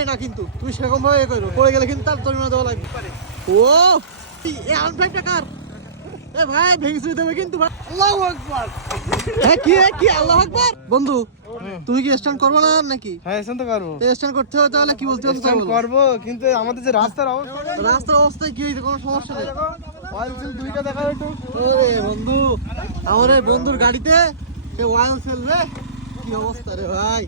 গাড়ি না কিন্তু তুমি সেরকম ভাবে করো, পড়ে গেলে কিন্তু তার জরিমানা দেওয়া লাগবে। ও এই আনফাইভটা কার? এ ভাই ভেঙে চুরি দেবে কিন্তু ভাই। আল্লাহু আকবার। হ্যাঁ কি আল্লাহু আকবার। বন্ধু তুমি কি স্ট্যান্ড করবে না নাকি? হ্যাঁ স্ট্যান্ড তো করবো। স্ট্যান্ড করতে হবে তাহলে কি বলতে হবে? স্ট্যান্ড করবো, কিন্তু আমাদের যে রাস্তার অবস্থায় কি হয়েছে? কোনো সমস্যা নেই। অয়েল সিল দুইটা দেখাও একটু। ওরে বন্ধু, আমার এই বন্ধুর গাড়িতে সে অয়েল সেল রে, কি অবস্থা রে ভাই।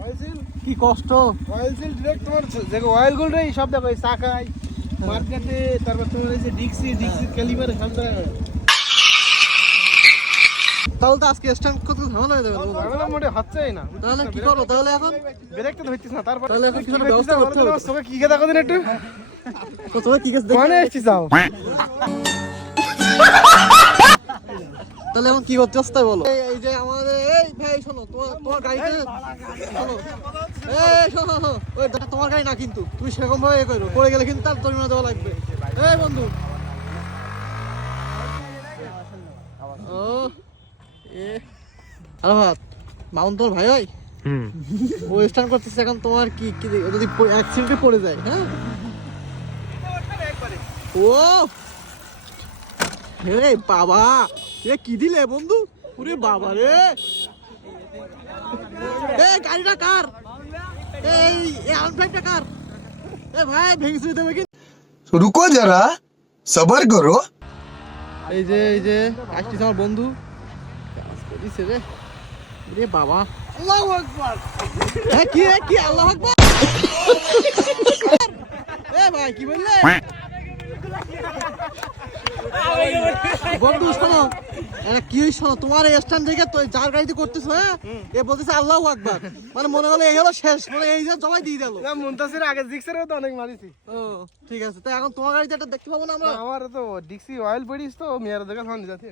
অয়েল সিল কি কষ্ট। অয়েল সিল ডিরেক্ট তোমার দেখো অয়েল গুলো রে সব দেখো, এই চাকায় মার্কেটে, তারপর তোমার এই যে ডিক্সি ক্যালিবার সব জায়গায়। তাহলে তো আজকে স্ট্যান্ড করতে ঝামেলা হয়ে যাবে। ঝামেলা মোটে হচ্ছেই না। তাহলে কি করবো তাহলে এখন? ব্রেক তো ধরতিস না, তারপর তাহলে এখন কিছু ব্যবস্থা করতে হবে। তোকে কি খেয়ে দেখো দিন একটু। তো তোমরা কি গেছে কোনে এসেছিস যাও? তাহলে এখন কি করতে আসতে বলো? এই যে আমাদের এই ভাই শোনো, তোমার গাড়িতে শোনো, এই শোনো, ওই তোমার গাড়ি না কিন্তু তুমি সেরকম ভাবে করো, পড়ে গেলে কিন্তু তার জরিমানা দেওয়া লাগবে। এই বন্ধু ও এ আরাফাত মাউন্ট তোর ভাই ভাই ও স্ট্যান্ড করতেছে। এখন তোমার কি যদি অ্যাক্সিডেন্টে পড়ে যায়? হ্যাঁ ও হে বাবা, এ কি দিলে বন্ধু? ওরে বাবা রে, এ গাড়িটা কার? এই আনফাইভটা কার? এ ভাই ভেঙে চুরি দেবে কিন্তু। रुको जरा सबर करो। এই যে আসছিস আমার বন্ধু দিছে রে। রে বাবা, আল্লাহু আকবার। হ্যাঁ কি আল্লাহু আকবার। এ ভাই কি বললে? বন্ধু শোনো, কি শোনো, তোমার এই স্ট্যান্ড থেকে যার গাড়িতে করতেছো, হ্যাঁ এ বলতেছে আল্লাহু আকবার, মানে মনে হলো এই হলো শেষ, মানে এই যে জবাই দিয়ে দিল। না মুনতাসির আগে জিক্সেরও তো অনেক মারিছি। ও ঠিক আছে, তো এখন তোমার গাড়িতে এটা দেখতে পাবো না আমরা? আমার তো ডিক্সি অয়েল পড়িস তো মেয়ের দোকান হন যাচ্ছে।